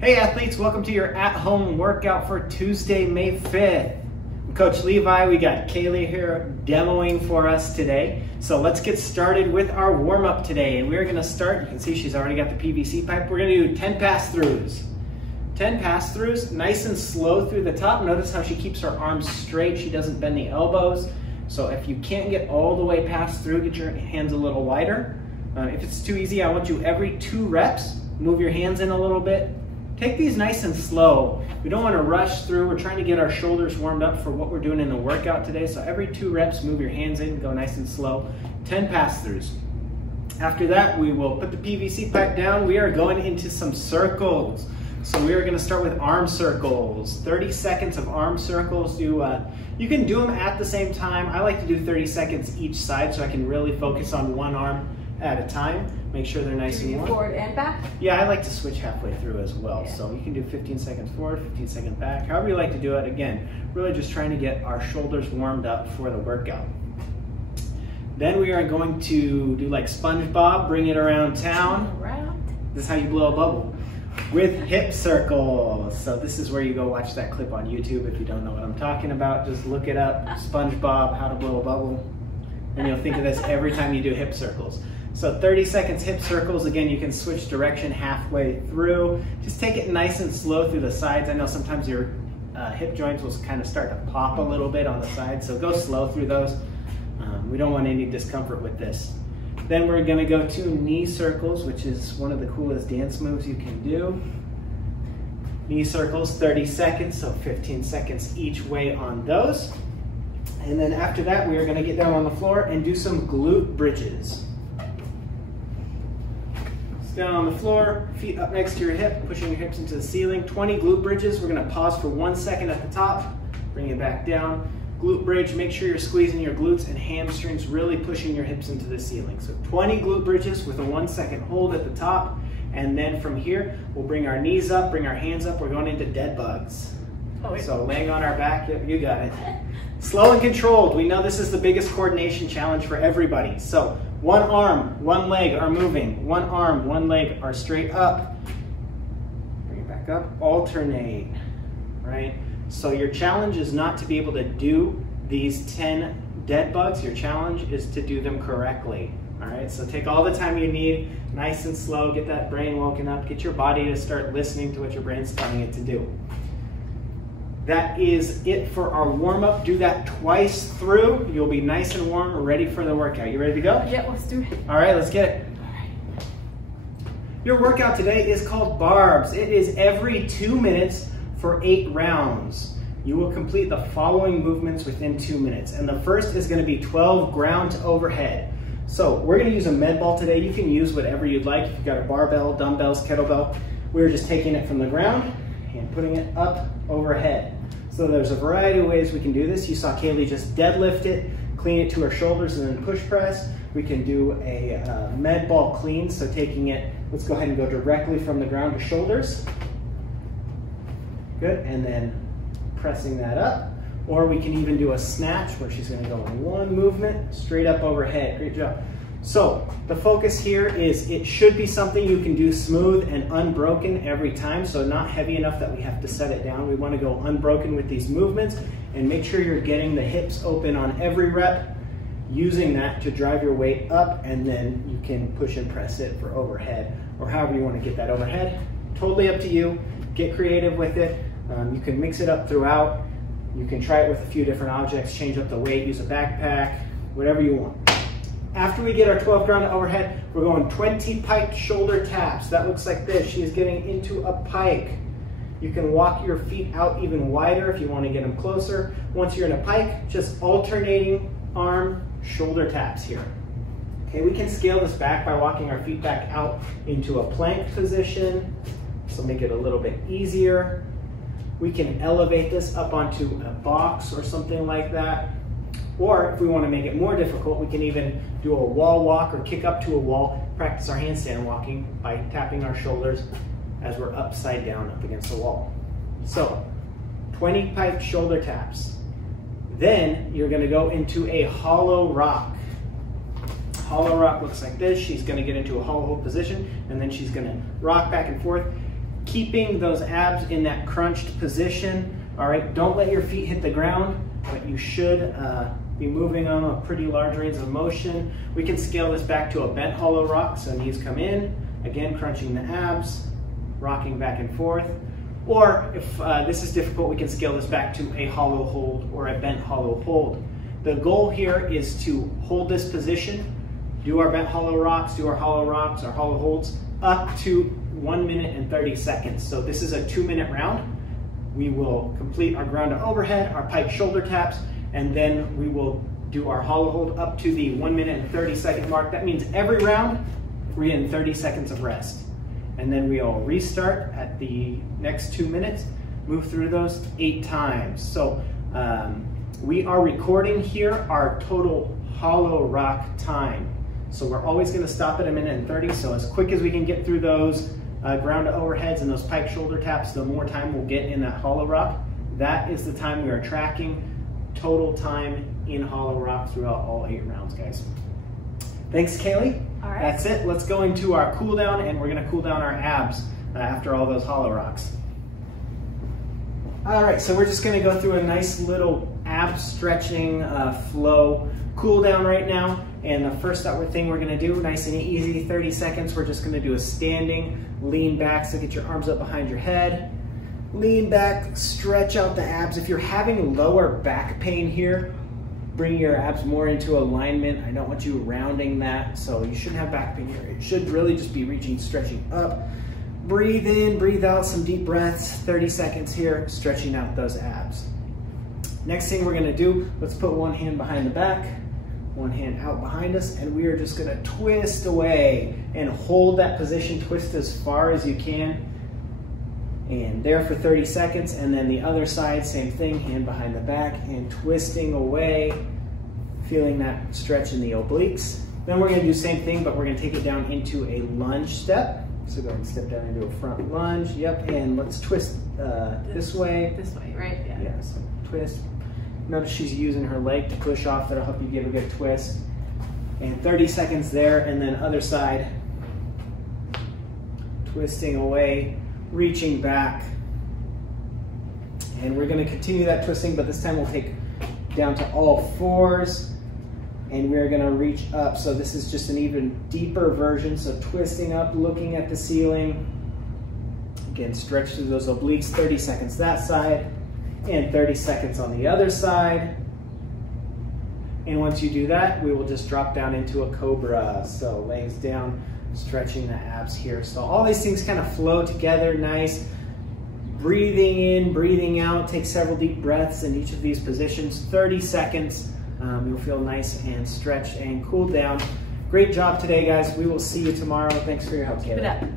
Hey athletes, welcome to your at-home workout for Tuesday, May 5th. I'm Coach Levi. We got Kaylee here demoing for us today. So let's get started with our warm-up today. And we're gonna start, you can see she's already got the PVC pipe. We're gonna do 10 pass-throughs. 10 pass-throughs, nice and slow through the top. Notice how she keeps her arms straight. She doesn't bend the elbows. So if you can't get all the way past through, get your hands a little wider. If it's too easy, I want you every 2 reps, move your hands in a little bit. Take these nice and slow. We don't want to rush through. We're trying to get our shoulders warmed up for what we're doing in the workout today. So every 2 reps, move your hands in, go nice and slow. 10 pass-throughs. After that, we will put the PVC pipe down. We are going into some circles. So we are going to start with arm circles. 30 seconds of arm circles. You can do them at the same time. I like to do 30 seconds each side so I can really focus on one arm at a time. Make sure they're nice and warm. Forward and back? Yeah, I like to switch halfway through as well. Yeah. So you can do 15 seconds forward, 15 seconds back, however you like to do it. Again, really just trying to get our shoulders warmed up for the workout. Then we are going to do like SpongeBob, bring it around town. This is how you blow a bubble. With hip circles. So this is where you go watch that clip on YouTube if you don't know what I'm talking about. Just look it up, SpongeBob, how to blow a bubble. And you'll think of this every time you do hip circles. So 30 seconds hip circles. Again, you can switch direction halfway through. Just take it nice and slow through the sides. I know sometimes your hip joints will kind of start to pop a little bit on the sides, so go slow through those. We don't want any discomfort with this. Then we're gonna go to knee circles, which is one of the coolest dance moves you can do. Knee circles, 30 seconds, so 15 seconds each way on those. And then after that, we are gonna get down on the floor and do some glute bridges. Down on the floor, feet up next to your hip, pushing your hips into the ceiling. 20 glute bridges. We're gonna pause for 1 second at the top, bring it back down. Glute bridge, make sure you're squeezing your glutes and hamstrings, really pushing your hips into the ceiling. So 20 glute bridges with a 1 second hold at the top. And then from here, we'll bring our knees up, bring our hands up. We're going into Deadbugs. So laying on our back, yep, you got it. Slow and controlled. We know this is the biggest coordination challenge for everybody. So one arm, one leg are moving. One arm, one leg are straight up. Bring it back up, alternate, right? So your challenge is not to be able to do these 10 dead bugs. Your challenge is to do them correctly, all right? So take all the time you need, nice and slow, get that brain woken up, get your body to start listening to what your brain's telling it to do. That is it for our warm-up. Do that twice through. You'll be nice and warm, ready for the workout. You ready to go? Yeah, let's do it. All right, let's get it. Your workout today is called Barbs. It is every 2 minutes for 8 rounds. You will complete the following movements within 2 minutes. And the first is gonna be 12 ground to overhead. So we're gonna use a med ball today. You can use whatever you'd like. If you've got a barbell, dumbbells, kettlebell. We're just taking it from the ground and putting it up overhead. So there's a variety of ways we can do this. You saw Kaylee just deadlift it, clean it to her shoulders, and then push press. We can do a med ball clean, so taking it, let's go ahead and go directly from the ground to shoulders. Good, and then pressing that up. Or we can even do a snatch where she's gonna go in one movement, straight up overhead. Great job. So the focus here is it should be something you can do smooth and unbroken every time, so not heavy enough that we have to set it down. We want to go unbroken with these movements and make sure you're getting the hips open on every rep, using that to drive your weight up, and then you can push and press it for overhead or however you want to get that overhead. Totally up to you. Get creative with it. You can mix it up throughout. You can try it with a few different objects, change up the weight, use a backpack, whatever you want. After we get our 12 ground to overhead, we're going 20 piked shoulder taps. That looks like this. She's getting into a pike. You can walk your feet out even wider if you want to get them closer. Once you're in a pike, just alternating arm shoulder taps here. Okay, we can scale this back by walking our feet back out into a plank position. So make it a little bit easier. We can elevate this up onto a box or something like that. Or if we want to make it more difficult, we can even do a wall walk or kick up to a wall, practice our handstand walking by tapping our shoulders as we're upside down up against the wall. So 20 piked shoulder taps. Then you're going to go into a hollow rock. Hollow rock looks like this. She's going to get into a hollow hold position, and then she's going to rock back and forth. keeping those abs in that crunched position. All right, don't let your feet hit the ground, but you should be moving on a pretty large range of motion. We can scale this back to a bent hollow rock, so knees come in, again crunching the abs, rocking back and forth. Or if this is difficult, we can scale this back to a hollow hold or a bent hollow hold. The goal here is to hold this position, do our bent hollow rocks, do our hollow rocks, our hollow holds, up to 1 minute and 30 seconds. So this is a 2-minute round. We will complete our ground to overhead, our pike shoulder taps, and then we will do our hollow hold up to the 1 minute and 30 second mark. That means every round, we're in 30 seconds of rest. And then we'll restart at the next 2 minutes, move through those 8 times. So we are recording here our total hollow rock time. So we're always gonna stop at 1 minute and 30. So as quick as we can get through those ground to overheads and those pike shoulder taps, the more time we'll get in that hollow rock. That is the time we are tracking, total time in hollow rock throughout all 8 rounds, guys. Thanks, Kaylee. All right. That's it. Let's go into our cool down, and we're gonna cool down our abs after all those hollow rocks. All right, so we're just gonna go through a nice little ab stretching flow cool down right now. And the first thing we're gonna do, nice and easy, 30 seconds, we're just gonna do a standing lean back. So get your arms up behind your head, lean back, stretch out the abs. If you're having lower back pain here, bring your abs more into alignment. I don't want you rounding that, so you shouldn't have back pain here. It should really just be reaching, stretching up. Breathe in, breathe out, some deep breaths, 30 seconds here, stretching out those abs. Next thing we're gonna do, let's put one hand behind the back, one hand out behind us, and we are just gonna twist away and hold that position, twist as far as you can. And there for 30 seconds, and then the other side, same thing, hand behind the back and twisting away, feeling that stretch in the obliques. Then we're gonna do the same thing, but we're gonna take it down into a lunge step. So go ahead and step down into a front lunge, yep, and let's twist this way. This way, right? Yeah, so twist. Notice she's using her leg to push off, that'll help you give a good twist. And 30 seconds there, and then other side. Twisting away, reaching back. And we're gonna continue that twisting, but this time we'll take down to all 4s, and we're gonna reach up. So this is just an even deeper version. So twisting up, looking at the ceiling. Again, stretch through those obliques, 30 seconds that side, and 30 seconds on the other side. And once you do that, we will just drop down into a cobra. So legs down, stretching the abs here. So all these things kind of flow together, nice. Breathing in, breathing out, take several deep breaths in each of these positions, 30 seconds. You'll feel nice and stretched and cooled down. Great job today, guys. We will see you tomorrow. Thanks for your help, Kayla.